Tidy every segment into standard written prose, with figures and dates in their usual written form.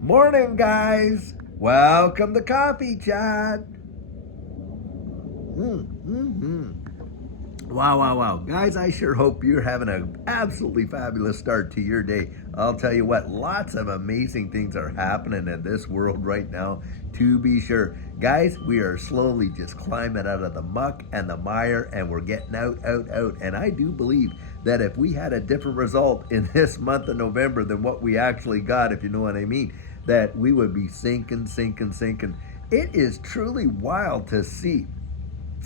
Morning, guys. Welcome to Coffee Chat. Mm-hmm. Wow. Guys, I sure hope you're having an absolutely fabulous start to your day. I'll tell you what, lots of amazing things are happening in this world right now, to be sure. Guys, we are slowly just climbing out of the muck and the mire, and we're getting out. And I do believe that if we had a different result in this month of November than what we actually got, if you know what I mean, that we would be sinking. It is truly wild to see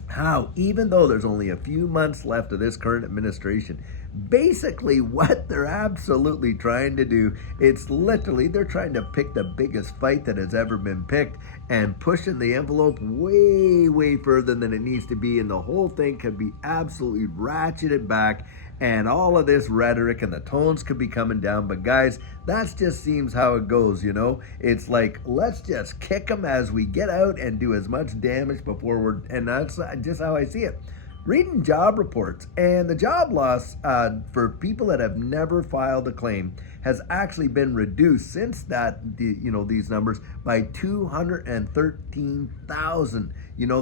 how, even though there's only a few months left of this current administration, basically what they're absolutely trying to do, it's literally they're trying to pick the biggest fight that has ever been picked and pushing the envelope way further than it needs to be, and the whole thing could be absolutely ratcheted back, and all of this rhetoric and the tones could be coming down. But guys, that just seems how it goes. It's like, let's just kick them as we get out and do as much damage before and that's just how I see it. Reading job reports, and the job loss for people that have never filed a claim has actually been reduced since these numbers by 213,000.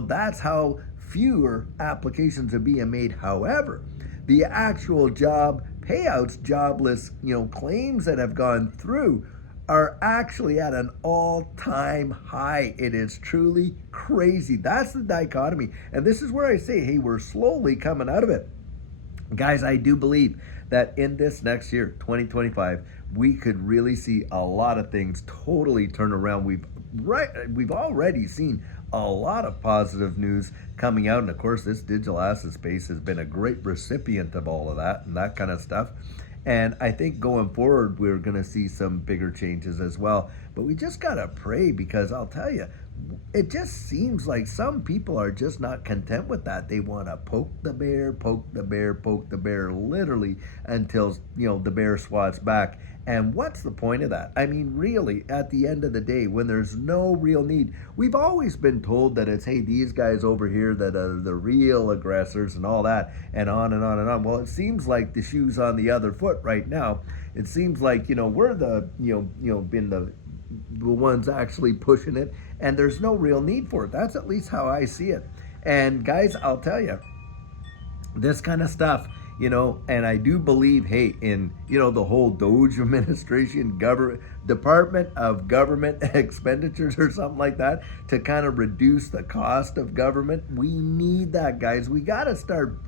That's how fewer applications are being made. However, the actual job payouts, jobless, claims that have gone through are actually at an all-time high. It is truly crazy. That's the dichotomy. And this is where I say, hey, we're slowly coming out of it. Guys, I do believe that in this next year, 2025, we could really see a lot of things totally turn around. We've already seen a lot of positive news coming out, and of course this digital asset space has been a great recipient of all of that and that kind of stuff. And I think going forward we're going to see some bigger changes as well, but we just got to pray, because I'll tell you, it just seems like some people are just not content with that. They want to poke the bear, literally until the bear swats back. And what's the point of that? I mean, really, at the end of the day, when there's no real need, we've always been told that it's, hey, these guys over here that are the real aggressors and all that, and on and on. Well, it seems like the shoe's on the other foot right now. It seems like we're the been the ones actually pushing it, and there's no real need for it. That's at least how I see it. And guys, I'll tell you, this kind of stuff, and I do believe, hey, in the whole Doge administration, Department of Government Expenditures or something like that, to kind of reduce the cost of government. We need that, guys. We got to start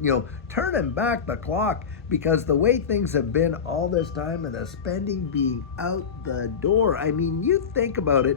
turning back the clock, because the way things have been all this time and the spending being out the door, I mean, you think about it,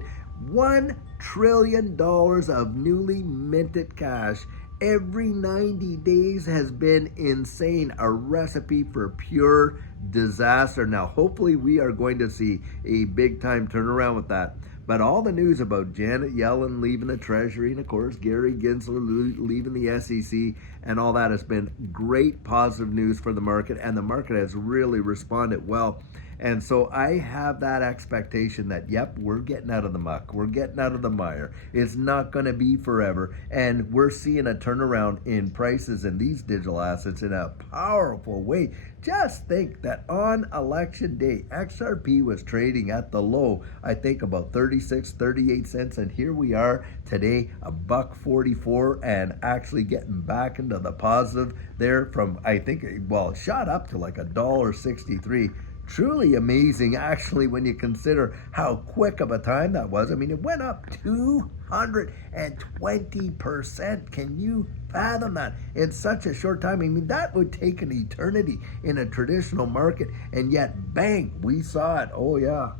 $1 trillion of newly minted cash every 90 days has been insane. A recipe for pure disaster. Now, hopefully we are going to see a big time turnaround with that. But all the news about Janet Yellen leaving the Treasury, and of course Gary Gensler leaving the SEC, and all that has been great positive news for the market, and the market has really responded well. And so I have that expectation that, yep, we're getting out of the muck. We're getting out of the mire. It's not going to be forever. And we're seeing a turnaround in prices in these digital assets in a powerful way. Just think that on election day, XRP was trading at the low, I think about 36, 38 cents. And here we are today, $1.44, and actually getting back into the positive there from, I think, well, it shot up to like $1.63. Truly amazing, actually, when you consider how quick of a time that was. I mean, it went up 220%. Can you fathom that in such a short time? I mean, that would take an eternity in a traditional market, and yet, bang, we saw it. Oh, yeah,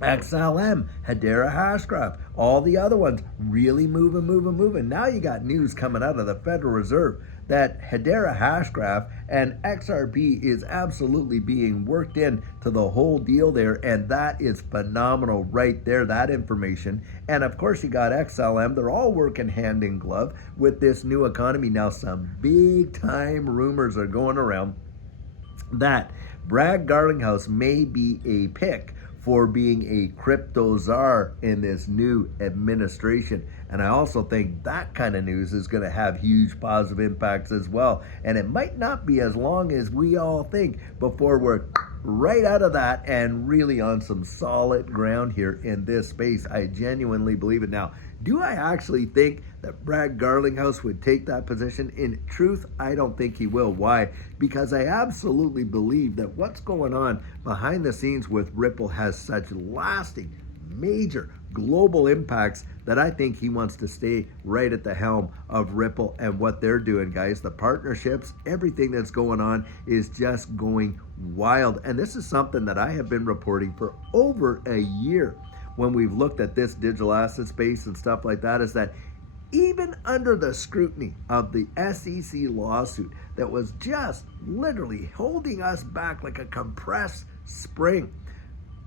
XLM, Hedera Hashgraph, all the other ones really moving. Now you got news coming out of the Federal Reserve that Hedera Hashgraph and XRP is absolutely being worked in to the whole deal there, and that is phenomenal right there, that information. And of course you got XLM. They're all working hand in glove with this new economy. Now some big time rumors are going around that Brad Garlinghouse may be a pick for being a crypto czar in this new administration. And I also think that kind of news is going to have huge positive impacts as well. And it might not be as long as we all think before we're right out of that and really on some solid ground here in this space. I genuinely believe it. Now, do I actually think that Brad Garlinghouse would take that position? In truth, I don't think he will. Why? Because I absolutely believe that what's going on behind the scenes with Ripple has such lasting, major global impacts that I think he wants to stay right at the helm of Ripple and what they're doing, guys. The partnerships, everything that's going on is just going wild. And this is something that I have been reporting for over a year when we've looked at this digital asset space and stuff like that, is that even under the scrutiny of the SEC lawsuit that was just literally holding us back like a compressed spring,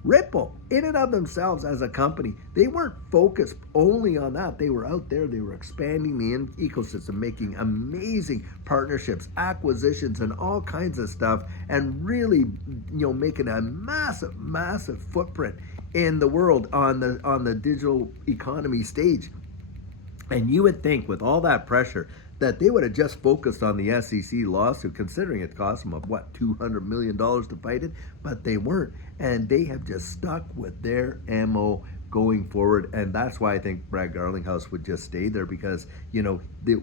Ripple, in and of themselves as a company, they weren't focused only on that. They were out there, they were expanding the ecosystem, making amazing partnerships, acquisitions, and all kinds of stuff, and really, making a massive, massive footprint in the world on the digital economy stage. And you would think with all that pressure that they would have just focused on the SEC lawsuit, considering it cost them, $200 million to fight it, but they weren't. And they have just stuck with their MO going forward. And that's why I think Brad Garlinghouse would just stay there, because,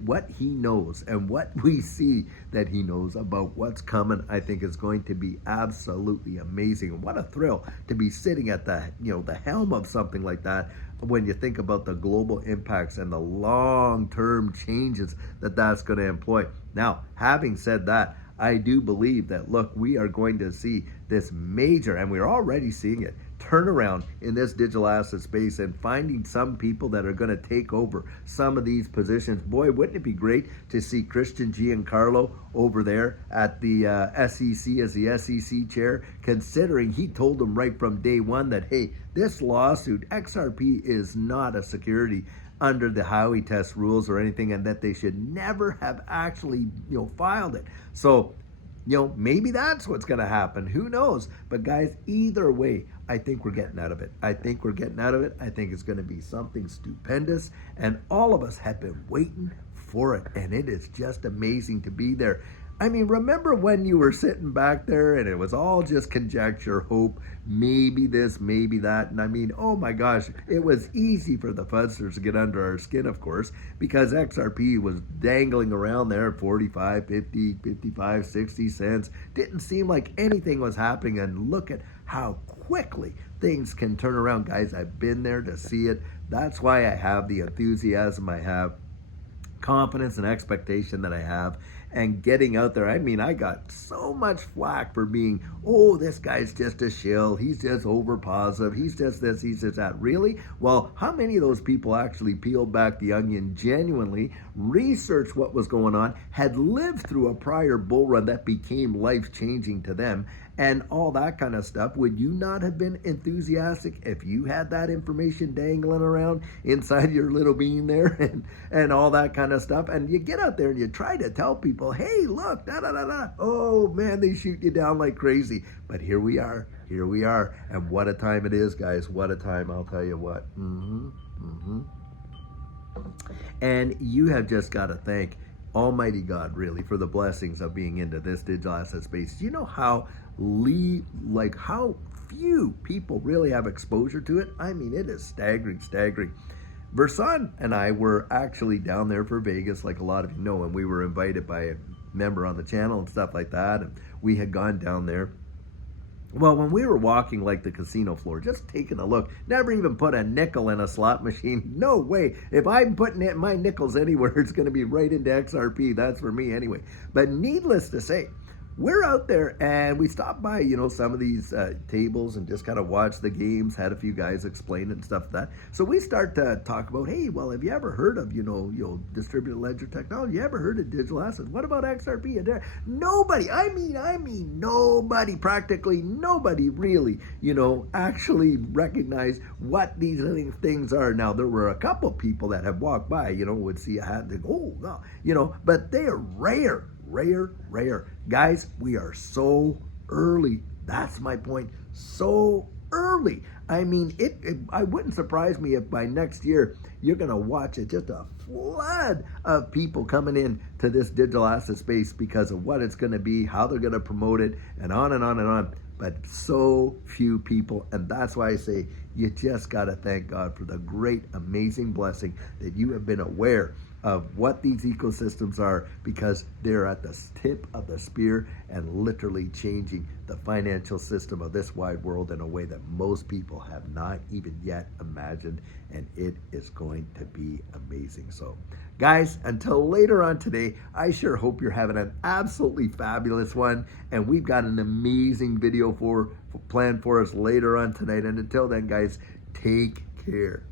what he knows and what we see that he knows about what's coming, I think is going to be absolutely amazing. And what a thrill to be sitting at the helm of something like that, when you think about the global impacts and the long-term changes that that's going to employ. Now, having said that, I do believe that, look, we are going to see this major, and we're already seeing it, turnaround in this digital asset space, and finding some people that are going to take over some of these positions. Boy, wouldn't it be great to see Christian Giancarlo over there at the SEC as the SEC chair, considering he told them right from day one that, hey, this lawsuit, XRP is not a security under the Howey test rules or anything, and that they should never have actually filed it. So maybe that's what's going to happen. Who knows? But guys, either way, I think we're getting out of it. I think it's going to be something stupendous, and all of us have been waiting for it, and it is just amazing to be there. I mean, remember when you were sitting back there and it was all just conjecture, hope, maybe this, maybe that. And I mean, oh my gosh, it was easy for the fuzzers to get under our skin, of course, because XRP was dangling around there at 45, 50, 55, 60 cents. Didn't seem like anything was happening. And look at how quickly things can turn around, guys. I've been there to see it. That's why I have the enthusiasm I have, confidence and expectation that I have, and getting out there. I mean, I got so much flack for being, this guy's just a shill, he's just over positive, he's just this, he's just that. Really? Well, how many of those people actually peeled back the onion, genuinely researched what was going on, had lived through a prior bull run that became life-changing to them, and all that kind of stuff? Would you not have been enthusiastic if you had that information dangling around inside your little bean there, and all that kind of stuff? And you get out there and you try to tell people, hey, look, da-da-da-da. Oh, man, they shoot you down like crazy. But here we are. And what a time it is, guys. What a time, I'll tell you what. And you have just got to thank Almighty God, really, for the blessings of being into this digital asset space. Do you know how how few people really have exposure to it? I mean, it is staggering. Versan and I were actually down there for Vegas, like a lot of you know, and we were invited by a member on the channel and stuff like that, and we had gone down there. Well, when we were walking like the casino floor, just taking a look, never even put a nickel in a slot machine. No way. If I'm putting my nickels anywhere, it's going to be right into XRP. That's for me anyway. But needless to say, we're out there and we stopped by, some of these tables and just kind of watched the games, had a few guys explain it and stuff like that. So we start to talk about, hey, well, have you ever heard of, distributed ledger technology? You ever heard of digital assets? What about XRP? Nobody, I mean, nobody, practically nobody really, actually recognized what these things are. Now, there were a couple people that have walked by, would see a hat and go, oh, no, but they are rare. Guys, we are so early. That's my point. So early. I mean, I wouldn't surprise me if by next year you're going to watch just a flood of people coming in to this digital asset space because of what it's going to be, how they're going to promote it, and on and on and on. but so few people. And that's why I say you just got to thank God for the great, amazing blessing that you have been aware of what these ecosystems are, because they're at the tip of the spear and literally changing the financial system of this wide world in a way that most people have not even yet imagined, and it is going to be amazing. So guys, until later on today, I sure hope you're having an absolutely fabulous one, and we've got an amazing video planned for us later on tonight. And until then, guys, take care.